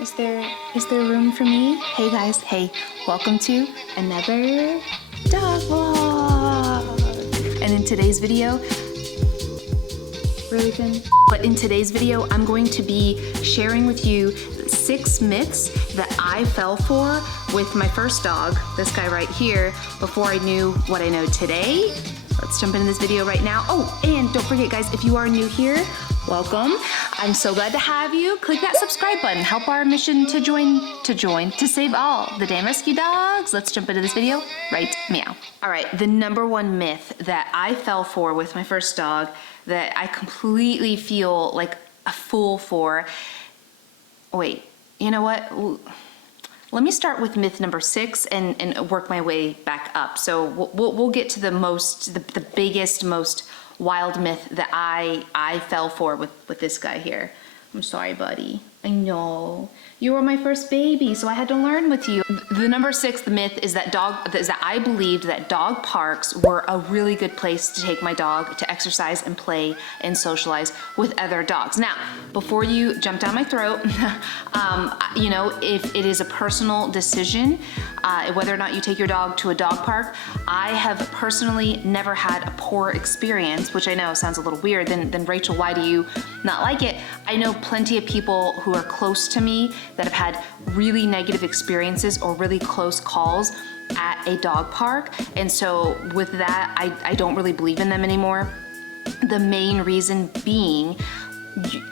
Is there room for me? Hey guys, hey, welcome to another dog vlog. And in today's video, really thin. But in today's video, I'm going to be sharing with you 6 myths that I fell for with my first dog, this guy right here, before I knew what I know today. Let's jump into this video right now. Oh, and don't forget guys, if you are new here, welcome. I'm so glad to have you. Click that subscribe button. Help our mission to save all the damn rescue dogs. Let's jump into this video right meow. All right, the number one myth that I fell for with my first dog that I completely feel like a fool for. Wait, you know what? Let me start with myth number 6 and work my way back up. So we'll get to the biggest, most wild myth that I fell for with this guy here. I'm sorry, buddy. I know. You were my first baby, so I had to learn with you. The number 6, the myth is that I believed that dog parks were a really good place to take my dog to exercise and play and socialize with other dogs. Now, before you jump down my throat, you know, if it is a personal decision, whether or not you take your dog to a dog park, I have personally never had a poor experience, which I know sounds a little weird. Then Rachel, why do you not like it? I know plenty of people who are close to me that have had really negative experiences or really close calls at a dog park. And so with that, I don't really believe in them anymore. The main reason being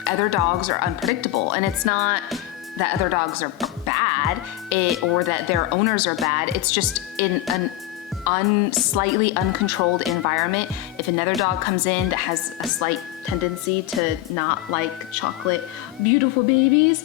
other dogs are unpredictable, and it's not that other dogs are bad or that their owners are bad. It's just in an slightly uncontrolled environment. If another dog comes in that has a slight tendency to not like chocolate, beautiful babies,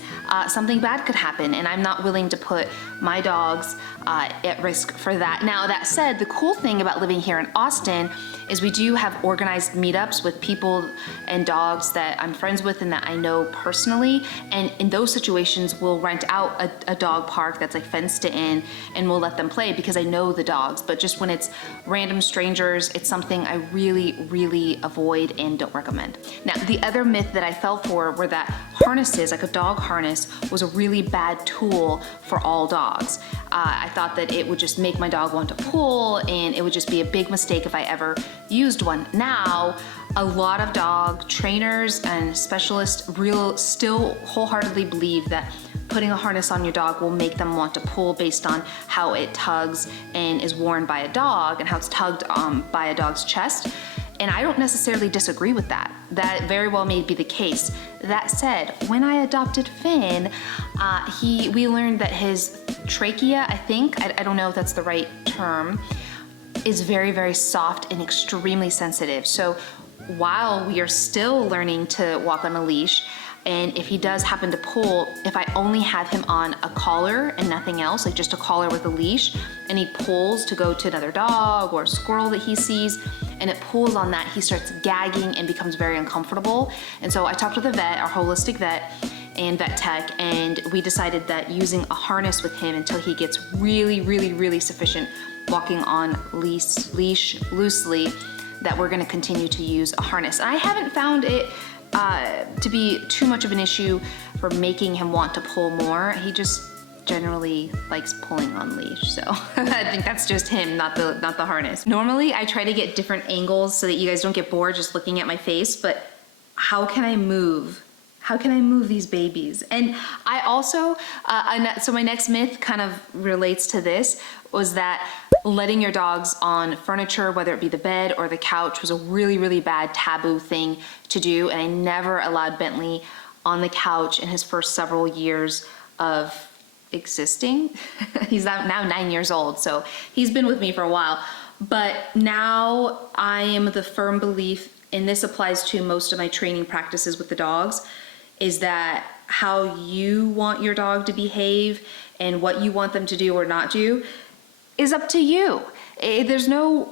something bad could happen, and I'm not willing to put my dogs at risk for that. Now, that said, the cool thing about living here in Austin is we do have organized meetups with people and dogs that I'm friends with and that I know personally, and in those situations we'll rent out a dog park that's like fenced in, and we'll let them play because I know the dogs. But just when it's random strangers, it's something I really avoid and don't recommend. Now, the other myth that I fell for were that harnesses, like a dog harness, was a really bad tool for all dogs. I thought that it would just make my dog want to pull, and it would just be a big mistake if I ever used one. Now, a lot of dog trainers and specialists still wholeheartedly believe that putting a harness on your dog will make them want to pull based on how it tugs and is worn by a dog and how it's tugged by a dog's chest. And I don't necessarily disagree with that. That very well may be the case. That said, when I adopted Finn, we learned that his trachea, I don't know if that's the right term, is very soft and extremely sensitive. So while we are still learning to walk on a leash, and if he does happen to pull, if I only have him on a collar and nothing else, like just a collar with a leash, and he pulls to go to another dog or a squirrel that he sees, and it pulls on that, he starts gagging and becomes very uncomfortable. And so I talked with a vet, our holistic vet and vet tech, and we decided that using a harness with him until he gets really sufficient walking on leash loosely, that we're gonna continue to use a harness. I haven't found it to be too much of an issue for making him want to pull more. He just generally likes pulling on leash, so I think that's just him, not the harness. Normally I try to get different angles so that you guys don't get bored just looking at my face, but how can I move? How can I move these babies? And I also, so my next myth kind of relates to this, was that letting your dogs on furniture, whether it be the bed or the couch, was a really bad taboo thing to do. And I never allowed Bentley on the couch in his first several years of existing. He's now 9 years old, so he's been with me for a while. But now I am the firm belief, and this applies to most of my training practices with the dogs, is that how you want your dog to behave and what you want them to do or not do is up to you. There's no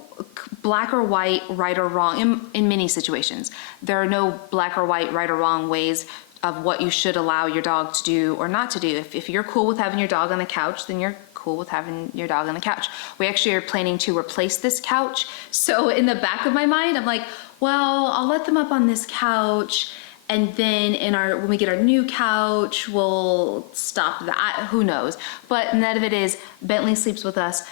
black or white, right or wrong in many situations. There are no black or white, right or wrong ways of what you should allow your dog to do or not to do. If you're cool with having your dog on the couch, then you're cool with having your dog on the couch. We actually are planning to replace this couch. So in the back of my mind, I'm like, well, I'll let them up on this couch And then when we get our new couch, we'll stop that, who knows. But none of it is, Bentley sleeps with us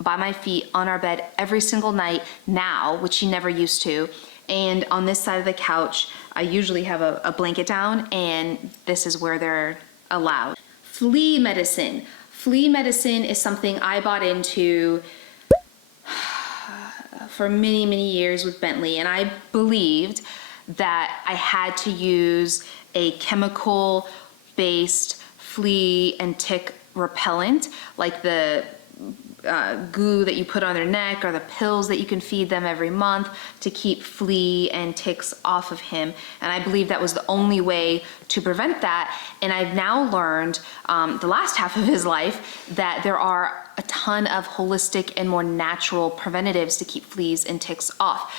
by my feet on our bed every single night now, which he never used to. And on this side of the couch, I usually have a blanket down, and this is where they're allowed. Flea medicine. Flea medicine is something I bought into for many, many years with Bentley, and I believed that I had to use a chemical-based flea and tick repellent, like the goo that you put on their neck or the pills that you can feed them every month to keep flea and ticks off of him. And I believe that was the only way to prevent that. And I've now learned the last half of his life that there are a ton of holistic and more natural preventatives to keep fleas and ticks off.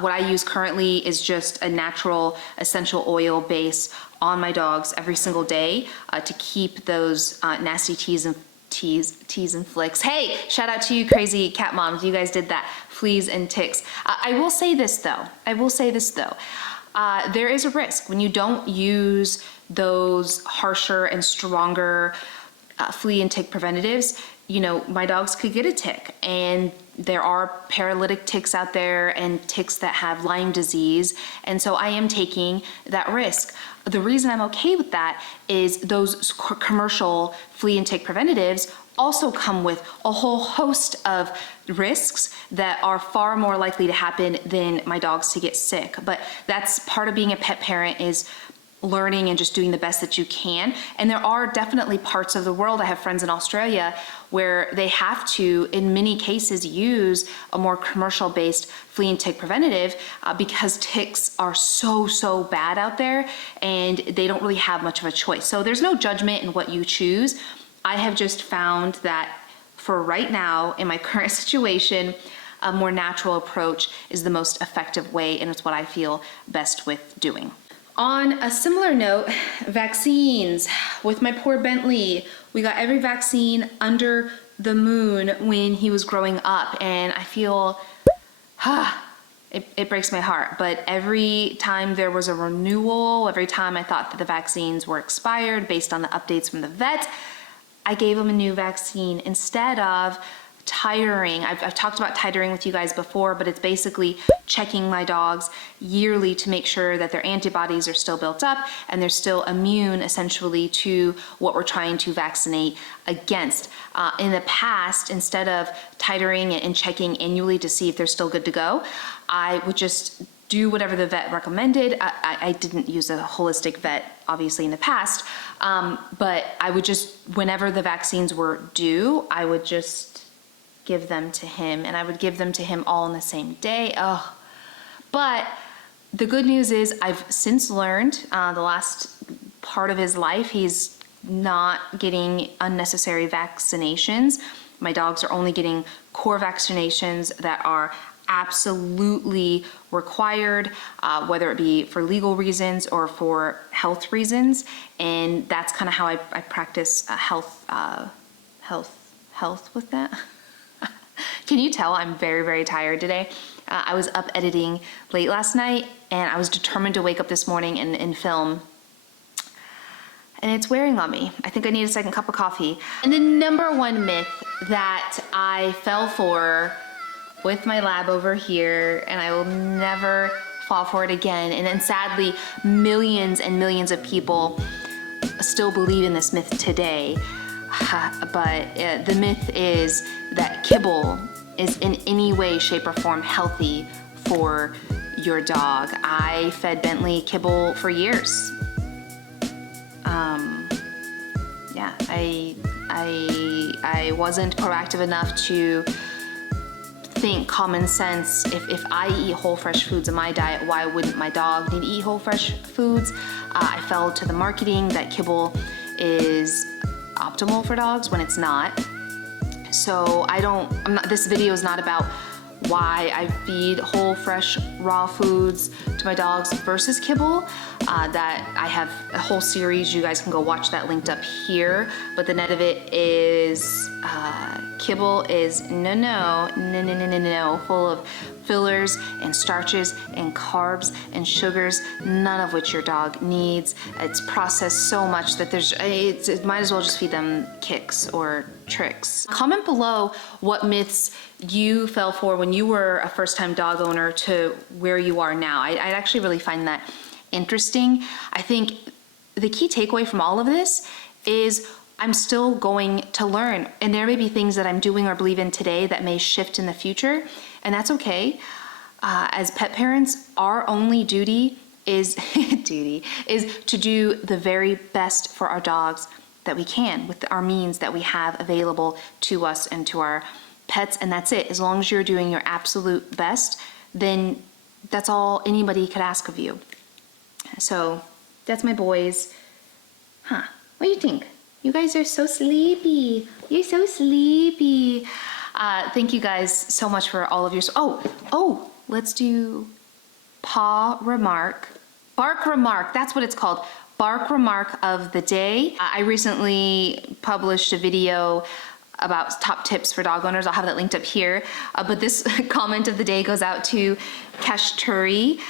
What I use currently is just a natural essential oil base on my dogs every single day to keep those nasty teas and flicks. Hey, shout out to you crazy cat moms. You guys did that. Fleas and ticks. I will say this though. There is a risk when you don't use those harsher and stronger flea and tick preventatives. You know, my dogs could get a tick, and there are paralytic ticks out there and ticks that have Lyme disease, and so I am taking that risk. The reason I'm okay with that is those commercial flea and tick preventatives also come with a whole host of risks that are far more likely to happen than my dogs to get sick. But that's part of being a pet parent, is learning and just doing the best that you can. And there are definitely parts of the world, I have friends in Australia, where they have to, in many cases, use a more commercial-based flea and tick preventative because ticks are so bad out there, and they don't really have much of a choice. So there's no judgment in what you choose. I have just found that for right now, in my current situation, a more natural approach is the most effective way, and it's what I feel best with doing. On a similar note, vaccines. With my poor Bentley, we got every vaccine under the moon when he was growing up, and I feel, it breaks my heart. But every time there was a renewal, every time I thought that the vaccines were expired based on the updates from the vet, I gave him a new vaccine instead of titering. I've talked about titering with you guys before, but it's basically checking my dogs yearly to make sure that their antibodies are still built up and they're still immune essentially to what we're trying to vaccinate against. In the past, instead of titering and checking annually to see if they're still good to go, I would just do whatever the vet recommended. I didn't use a holistic vet, obviously, in the past, but I would just, whenever the vaccines were due, I would just give them to him, and I would give them to him all on the same day. But the good news is I've since learned the last part of his life, he's not getting unnecessary vaccinations. My dogs are only getting core vaccinations that are absolutely required, whether it be for legal reasons or for health reasons. And that's kind of how I practice health with that. Can you tell I'm very tired today? I was up editing late last night, and I was determined to wake up this morning and film. And it's wearing on me. I think I need a second cup of coffee. And the number one myth that I fell for with my lab over here, and I will never fall for it again. And then sadly, millions and millions of people still believe in this myth today. But the myth is that kibble is in any way, shape, or form healthy for your dog. I fed Bentley kibble for years. Yeah, I wasn't proactive enough to think common sense. If I eat whole fresh foods in my diet, why wouldn't my dog need to eat whole fresh foods? I fell to the marketing that kibble is optimal for dogs when it's not. So this video is not about why I feed whole fresh raw foods to my dogs versus kibble. That I have a whole series, you guys can go watch that linked up here. But the net of it is kibble is no, full of fillers and starches and carbs and sugars, none of which your dog needs. It's processed so much that it might as well just feed them kicks or tricks. Comment below what myths you fell for when you were a first-time dog owner to where you are now. I'd actually really find that interesting. I think the key takeaway from all of this is I'm still going to learn, and there may be things that I'm doing or believe in today that may shift in the future, and that's okay. As pet parents, our only duty is to do the very best for our dogs that we can with our means that we have available to us and to our pets, and that's it. As long as you're doing your absolute best, then that's all anybody could ask of you. So that's my boys. What do you think? You guys are so sleepy. You're so sleepy. Thank you guys so much for all of your, oh, let's do bark remark, that's what it's called. Bark remark of the day. I recently published a video about top tips for dog owners. I'll have that linked up here. But this comment of the day goes out to Kashturi,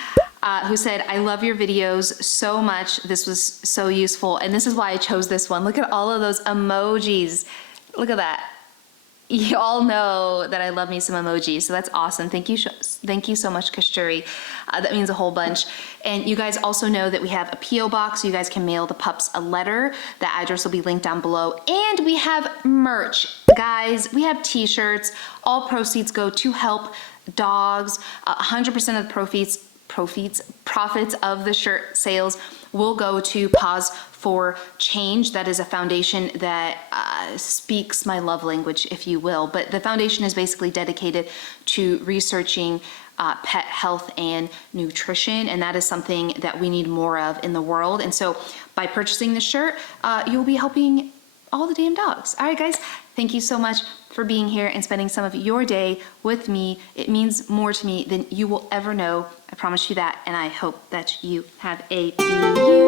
who said, I love your videos so much. This was so useful. And this is why I chose this one. Look at all of those emojis. Look at that. You all know that I love me some emojis, so that's awesome. Thank you so much, Kashturi. That means a whole bunch. And you guys also know that we have a P.O. box, so you guys can mail the pups a letter. The address will be linked down below. And we have merch. Guys, we have t-shirts. All proceeds go to help dogs. 100% of the profits of the shirt sales will go to Paws for Change. That is a foundation that speaks my love language, if you will. But the foundation is basically dedicated to researching pet health and nutrition, and that is something that we need more of in the world. And so by purchasing this shirt, you'll be helping all the damn dogs. All right, guys, thank you so much for being here and spending some of your day with me. It means more to me than you will ever know. I promise you that, and I hope that you have a beautiful